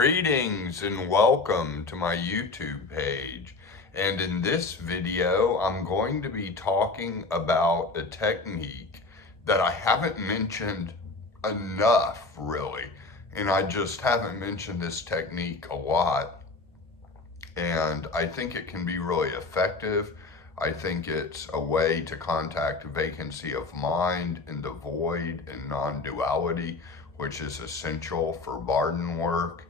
Greetings and welcome to my YouTube page. And in this video, I'm going to be talking about a technique that I haven't mentioned enough, really. And I just haven't mentioned this technique a lot. And I think it can be really effective. I think it's a way to contact vacancy of mind in the void and non-duality, which is essential for Barden work.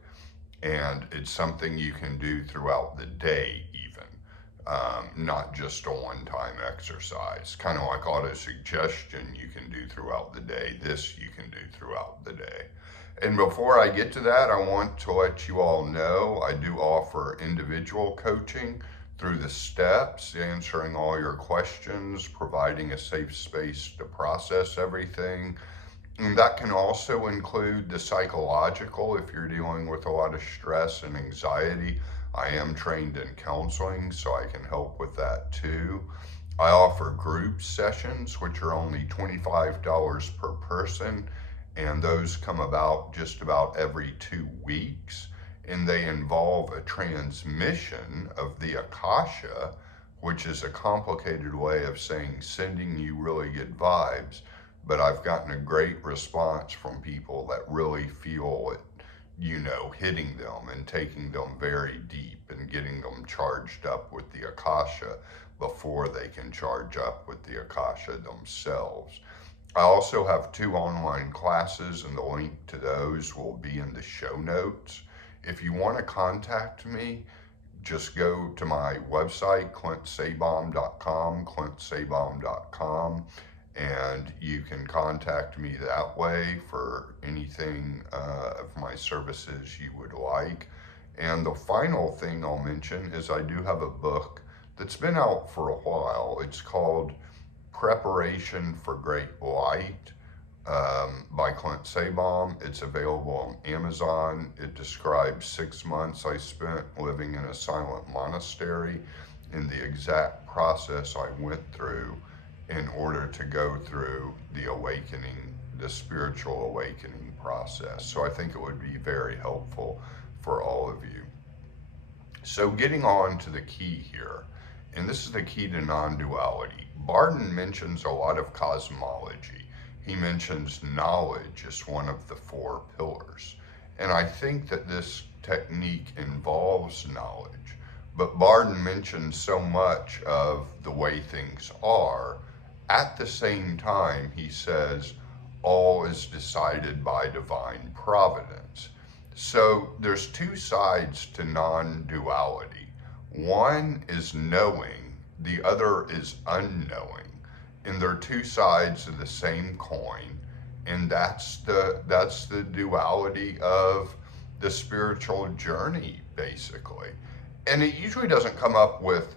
And it's something you can do throughout the day even, not just a one-time exercise. Kind of like auto-suggestion you can do throughout the day. This you can do throughout the day. And before I get to that, I want to let you all know I do offer individual coaching through the steps, answering all your questions, providing a safe space to process everything. And that can also include the psychological. If you're dealing with a lot of stress and anxiety, I am trained in counseling, so I can help with that too. I offer group sessions, which are only $25 per person, and those come about just about every 2 weeks. And they involve a transmission of the Akasha, which is a complicated way of saying sending you really good vibes. But I've gotten a great response from people that really feel it, hitting them and taking them very deep and getting them charged up with the Akasha before they can charge up with the Akasha themselves. I also have 2 online classes, and the link to those will be in the show notes. If you want to contact me, just go to my website, clintsabom.com, clintsabom.com. And you can contact me that way for anything of my services you would like. And the final thing I'll mention is I do have a book that's been out for a while. It's called Preparation for Great Light by Clint Sabom. It's available on Amazon. It describes 6 months I spent living in a silent monastery and the exact process I went through in order to go through the awakening, the spiritual awakening process. So I think it would be very helpful for all of you. So getting on to the key here, and this is the key to non-duality. Barden mentions a lot of cosmology. He mentions knowledge as one of the 4 pillars. And I think that this technique involves knowledge. But Barden mentions so much of the way things are. At the same time, he says, all is decided by divine providence. So there's 2 sides to non-duality. One is knowing, the other is unknowing. And they're 2 sides of the same coin. And that's the duality of the spiritual journey, basically. And it usually doesn't come up with,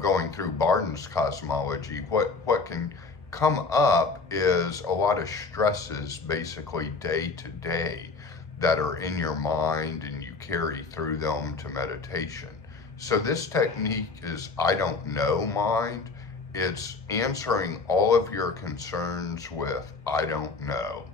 going through Barden's cosmology. What can come up is a lot of stresses, basically day to day, that are in your mind and you carry through them to meditation. So this technique is I don't know mind. It's answering all of your concerns with I don't know.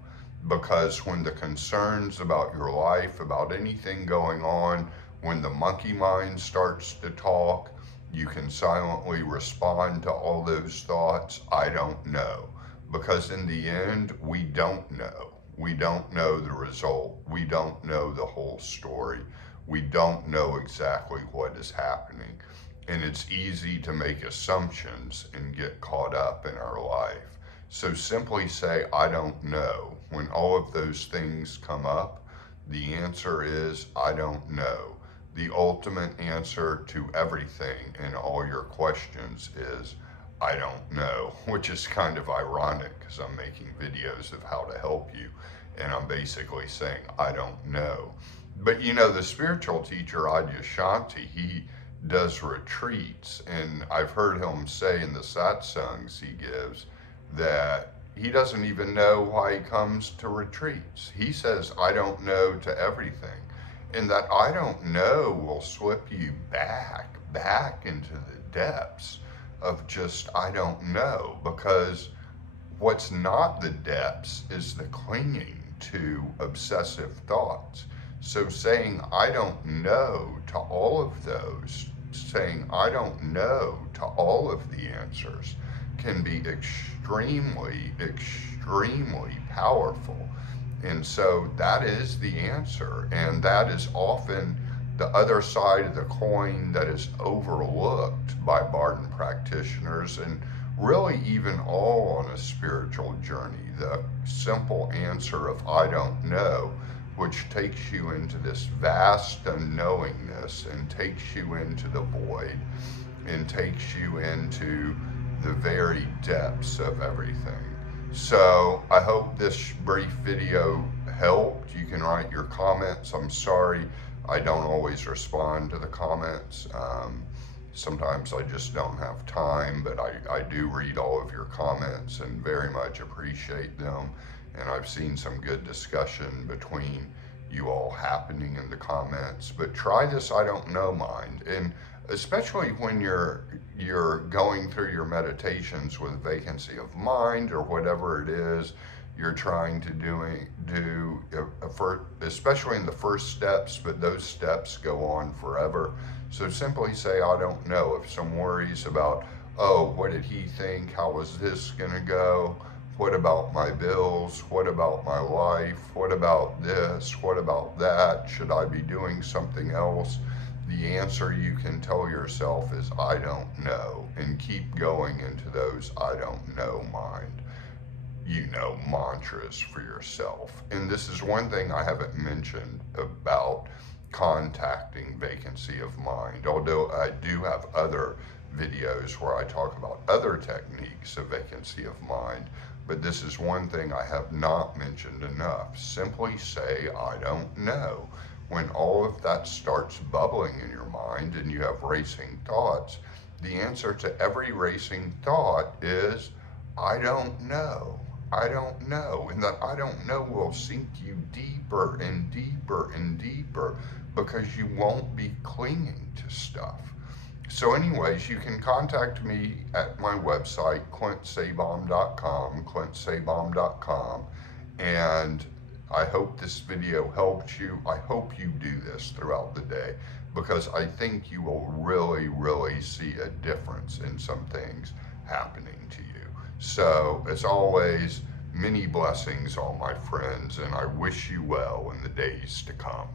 Because when the concerns about your life, about anything going on, when the monkey mind starts to talk, you can silently respond to all those thoughts, I don't know. Because in the end, we don't know. We don't know the result. We don't know the whole story. We don't know exactly what is happening. And it's easy to make assumptions and get caught up in our life. So simply say, I don't know. When all of those things come up, the answer is, I don't know. The ultimate answer to everything and all your questions is, I don't know, which is kind of ironic because I'm making videos of how to help you. And I'm basically saying, I don't know. But the spiritual teacher, Adyashanti, he does retreats. And I've heard him say in the satsangs he gives that he doesn't even know why he comes to retreats. He says, I don't know to everything. And that I don't know will slip you back into the depths of just I don't know. Because what's not the depths is the clinging to obsessive thoughts. So saying I don't know to all of those, saying I don't know to all of the answers can be extremely, extremely powerful. And so that is the answer. And that is often the other side of the coin that is overlooked by Barden practitioners and really even all on a spiritual journey. The simple answer of I don't know, which takes you into this vast unknowingness and takes you into the void and takes you into the very depths of everything. So I hope this brief video helped. You can write your comments. I'm sorry I don't always respond to the comments. Sometimes I just don't have time, but I do read all of your comments and very much appreciate them. And I've seen some good discussion between you all happening in the comments. But try this I don't know mind. And especially when you're going through your meditations with vacancy of mind or whatever it is you're trying to do, especially in the first steps, but those steps go on forever. So simply say I don't know. If some worries about, oh, what did he think, how was this going to go, what about my bills, what about my life, what about this, what about that, should I be doing something else, the answer you can tell yourself is I don't know, and keep going into those I don't know mind, mantras for yourself. And this is one thing I haven't mentioned about contacting vacancy of mind, although I do have other videos where I talk about other techniques of vacancy of mind. But this is one thing I have not mentioned enough. Simply say, I don't know. When all of that starts bubbling in your mind and you have racing thoughts, the answer to every racing thought is, I don't know. I don't know. And that I don't know will sink you deeper and deeper and deeper because you won't be clinging to stuff. So anyways, you can contact me at my website, clintsabaum.com, and I hope this video helped you. I hope you do this throughout the day because I think you will really, really see a difference in some things happening to you. So as always, many blessings, all my friends, and I wish you well in the days to come.